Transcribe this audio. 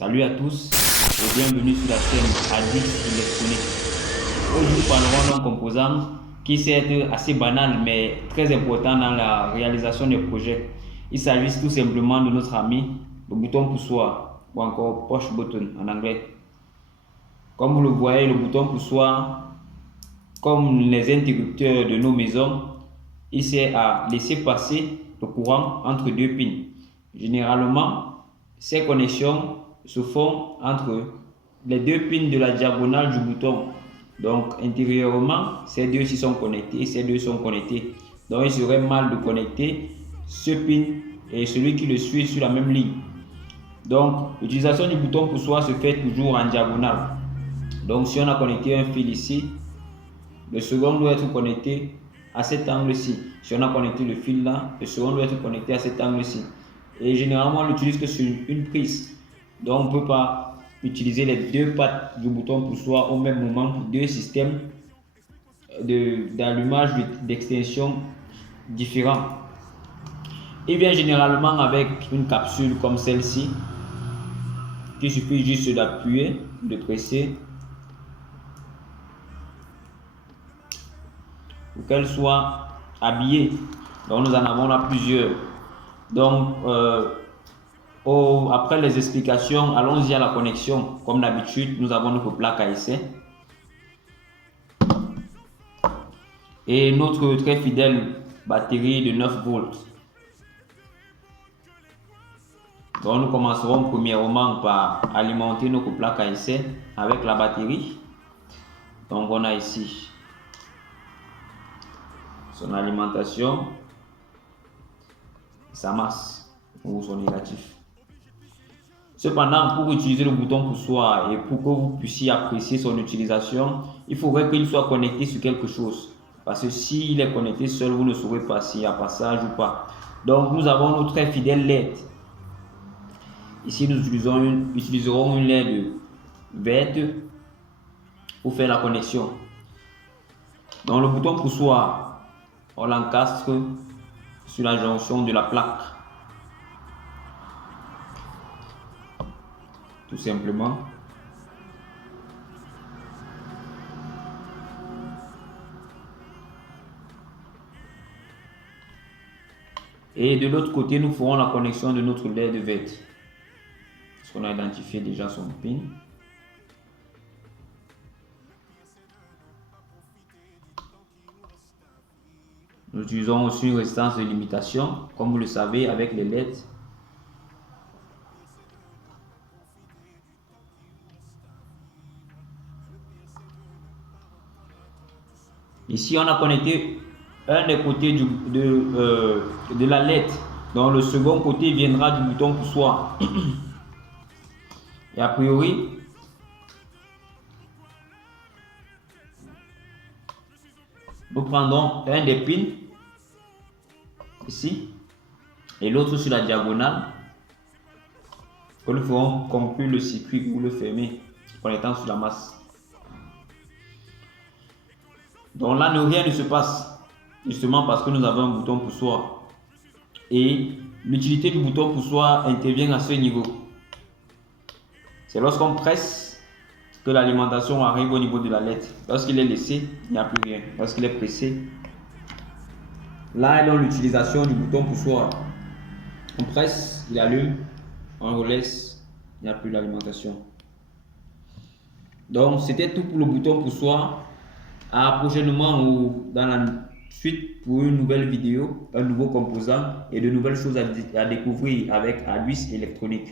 Salut à tous et bienvenue sur la chaîne Adix Électronique. Aujourd'hui, nous parlerons d'un composant qui sait être assez banal mais très important dans la réalisation des projets. Il s'agit tout simplement de notre ami, le bouton poussoir ou encore push button en anglais. Comme vous le voyez, le bouton poussoir, comme les interrupteurs de nos maisons, il sert à laisser passer le courant entre deux pins. Généralement, ces connexions se font entre les deux pins de la diagonale du bouton. Donc intérieurement, ces deux-ci sont connectés, ces deux sont connectés. Donc il serait mal de connecter ce pin et celui qui le suit sur la même ligne. Donc l'utilisation du bouton poussoir se fait toujours en diagonale. Donc si on a connecté un fil ici, le second doit être connecté à cet angle-ci. Si on a connecté le fil là, le second doit être connecté à cet angle-ci. Et généralement, on l'utilise que sur une prise. Donc, on ne peut pas utiliser les deux pattes du bouton poussoir au même moment pour deux systèmes d'allumage d'extension différents. Il vient généralement avec une capsule comme celle-ci, qu'il suffit juste d'appuyer, de presser, pour qu'elle soit habillée. Donc, nous en avons là plusieurs. Donc, après les explications, allons-y à la connexion. Comme d'habitude, nous avons notre plaque à essai et notre très fidèle batterie de 9 volts. Donc, nous commencerons premièrement par alimenter notre plaque à essai avec la batterie. Donc, on a ici son alimentation, sa masse ou son négatif. Cependant, pour utiliser le bouton poussoir et pour que vous puissiez apprécier son utilisation, il faudrait qu'il soit connecté sur quelque chose. Parce que s'il est connecté seul, vous ne saurez pas s'il y a passage ou pas. Donc, nous avons notre très fidèle LED. Ici, nous utiliserons une LED verte pour faire la connexion. Donc, le bouton poussoir, on l'encastre sur la jonction de la plaque. Tout simplement. Et de l'autre côté, nous ferons la connexion de notre LED verte. Parce qu'on a identifié déjà son pin. Nous utilisons aussi une résistance de limitation, comme vous le savez, avec les LED. Ici, on a connecté un des côtés de la LED. Donc, le second côté viendra du bouton poussoir. Et a priori, nous prendrons un des pins ici et l'autre sur la diagonale. Nous ferons conclure le circuit ou le fermer en étant sur la masse. Donc là, rien ne se passe, justement parce que nous avons un bouton poussoir. Et l'utilité du bouton poussoir intervient à ce niveau. C'est lorsqu'on presse que l'alimentation arrive au niveau de la LED. Lorsqu'il est laissé, il n'y a plus rien. Lorsqu'il est pressé, là est donc l'utilisation du bouton poussoir. On presse, il allume, on relaisse, il n'y a plus d'alimentation. Donc c'était tout pour le bouton poussoir. À prochainement ou dans la suite pour une nouvelle vidéo, un nouveau composant et de nouvelles choses à découvrir avec Adix Électronique.